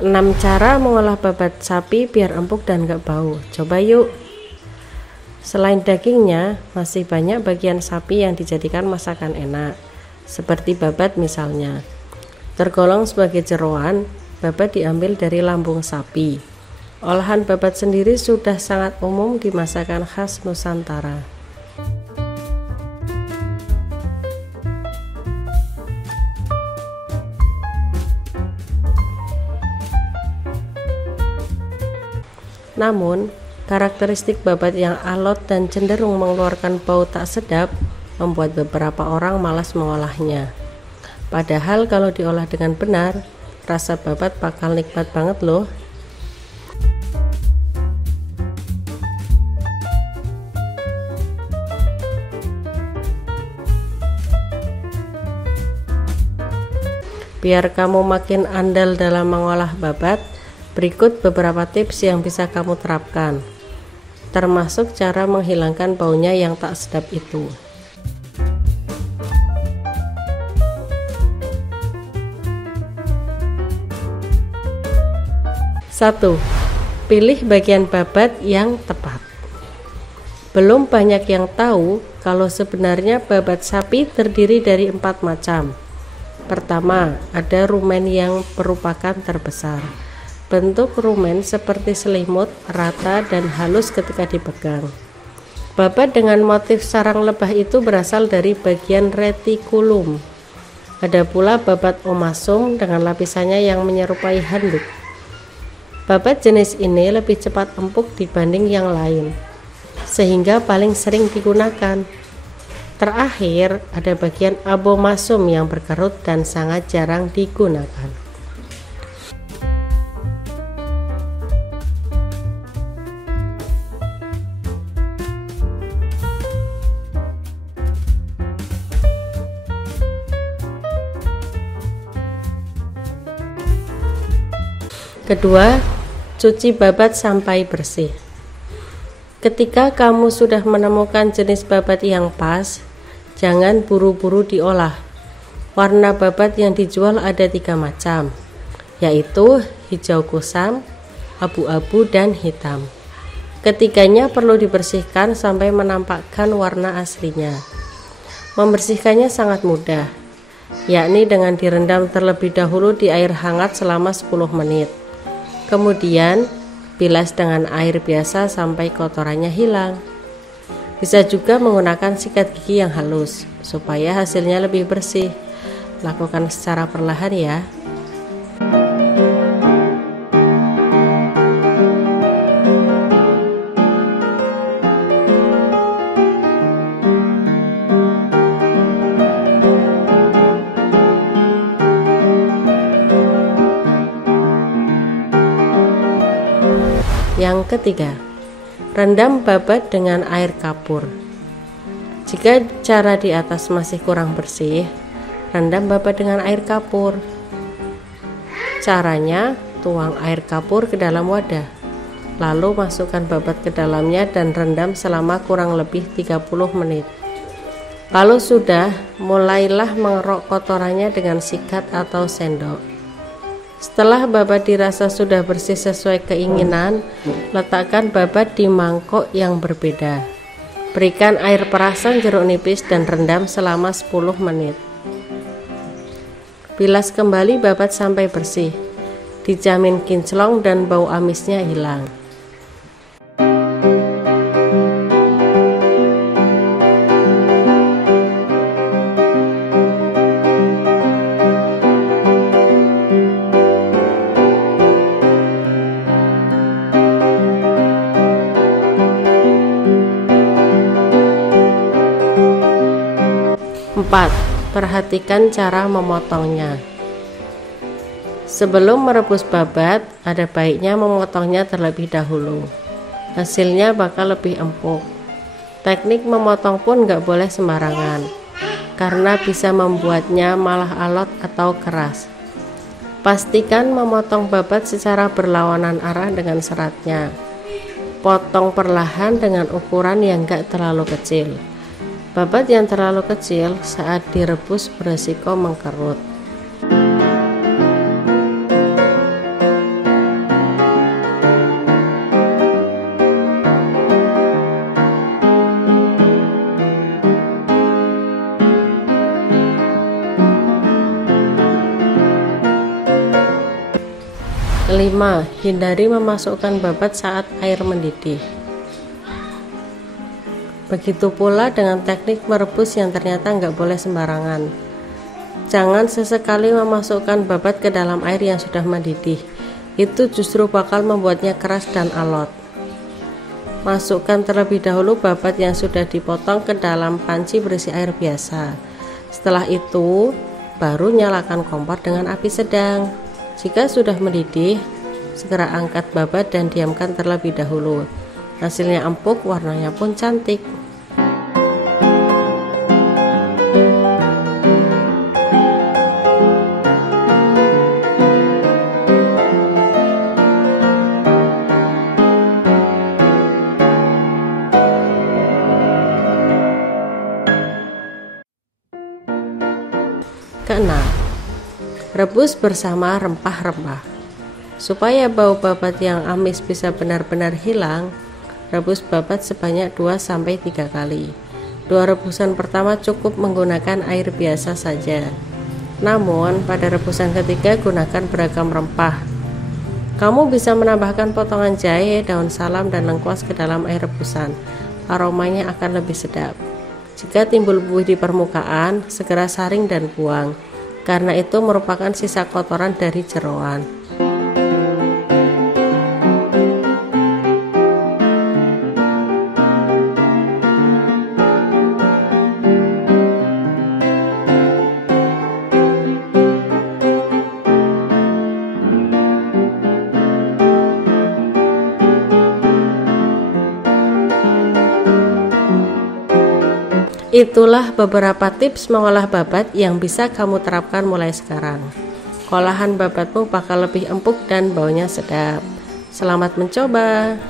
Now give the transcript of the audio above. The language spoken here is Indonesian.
6 cara mengolah babat sapi biar empuk dan gak bau. Coba yuk. Selain dagingnya, masih banyak bagian sapi yang dijadikan masakan enak, seperti babat misalnya. Tergolong sebagai jeroan, babat diambil dari lambung sapi. Olahan babat sendiri sudah sangat umum di masakan khas Nusantara. Namun, karakteristik babat yang alot dan cenderung mengeluarkan bau tak sedap membuat beberapa orang malas mengolahnya. Padahal kalau diolah dengan benar, rasa babat bakal nikmat banget loh. Biar kamu makin andal dalam mengolah babat, berikut beberapa tips yang bisa kamu terapkan, termasuk cara menghilangkan baunya yang tak sedap itu. Satu, pilih bagian babat yang tepat. Belum banyak yang tahu kalau sebenarnya babat sapi terdiri dari 4 macam. Pertama, ada rumen yang merupakan terbesar. Bentuk rumen seperti selimut, rata dan halus ketika dipegang. Babat dengan motif sarang lebah itu berasal dari bagian retikulum. Ada pula babat omasum dengan lapisannya yang menyerupai handuk. Babat jenis ini lebih cepat empuk dibanding yang lain, sehingga paling sering digunakan. Terakhir, ada bagian abomasum yang berkerut dan sangat jarang digunakan. Kedua, cuci babat sampai bersih. Ketika kamu sudah menemukan jenis babat yang pas, jangan buru-buru diolah. Warna babat yang dijual ada 3 macam, yaitu hijau kusam, abu-abu, dan hitam. Ketiganya perlu dibersihkan sampai menampakkan warna aslinya. Membersihkannya sangat mudah, yakni dengan direndam terlebih dahulu di air hangat selama 10 menit. Kemudian bilas dengan air biasa sampai kotorannya hilang. Bisa juga menggunakan sikat gigi yang halus supaya hasilnya lebih bersih. Lakukan secara perlahan ya. Yang ketiga, rendam babat dengan air kapur. Jika cara di atas masih kurang bersih, rendam babat dengan air kapur. Caranya, tuang air kapur ke dalam wadah, lalu masukkan babat ke dalamnya dan rendam selama kurang lebih 30 menit. Kalau sudah, mulailah mengerok kotorannya dengan sikat atau sendok. Setelah babat dirasa sudah bersih sesuai keinginan, letakkan babat di mangkok yang berbeda. Berikan air perasan jeruk nipis dan rendam selama 10 menit. Bilas kembali babat sampai bersih. Dijamin kinclong dan bau amisnya hilang. Empat, perhatikan cara memotongnya. Sebelum merebus babat, ada baiknya memotongnya terlebih dahulu. Hasilnya bakal lebih empuk. Teknik memotong pun gak boleh sembarangan, karena bisa membuatnya malah alot atau keras. Pastikan memotong babat secara berlawanan arah dengan seratnya. Potong perlahan dengan ukuran yang gak terlalu kecil. Babat yang terlalu kecil saat direbus beresiko mengkerut. Kelima, hindari memasukkan babat saat air mendidih. Begitu pula dengan teknik merebus yang ternyata nggak boleh sembarangan. Jangan sesekali memasukkan babat ke dalam air yang sudah mendidih. Itu justru bakal membuatnya keras dan alot. Masukkan terlebih dahulu babat yang sudah dipotong ke dalam panci berisi air biasa. Setelah itu, baru nyalakan kompor dengan api sedang. Jika sudah mendidih, segera angkat babat dan diamkan terlebih dahulu. Hasilnya empuk, warnanya pun cantik. Keenam, rebus bersama rempah-rempah. Supaya bau babat yang amis bisa benar-benar hilang, rebus babat sebanyak 2-3 kali. 2 rebusan pertama cukup menggunakan air biasa saja. Namun, pada rebusan ketiga gunakan beragam rempah. Kamu bisa menambahkan potongan jahe, daun salam, dan lengkuas ke dalam air rebusan. Aromanya akan lebih sedap. Jika timbul buih di permukaan, segera saring dan buang, karena itu merupakan sisa kotoran dari jeroan. Itulah beberapa tips mengolah babat yang bisa kamu terapkan mulai sekarang. Olahan babatmu bakal lebih empuk dan baunya sedap. Selamat mencoba!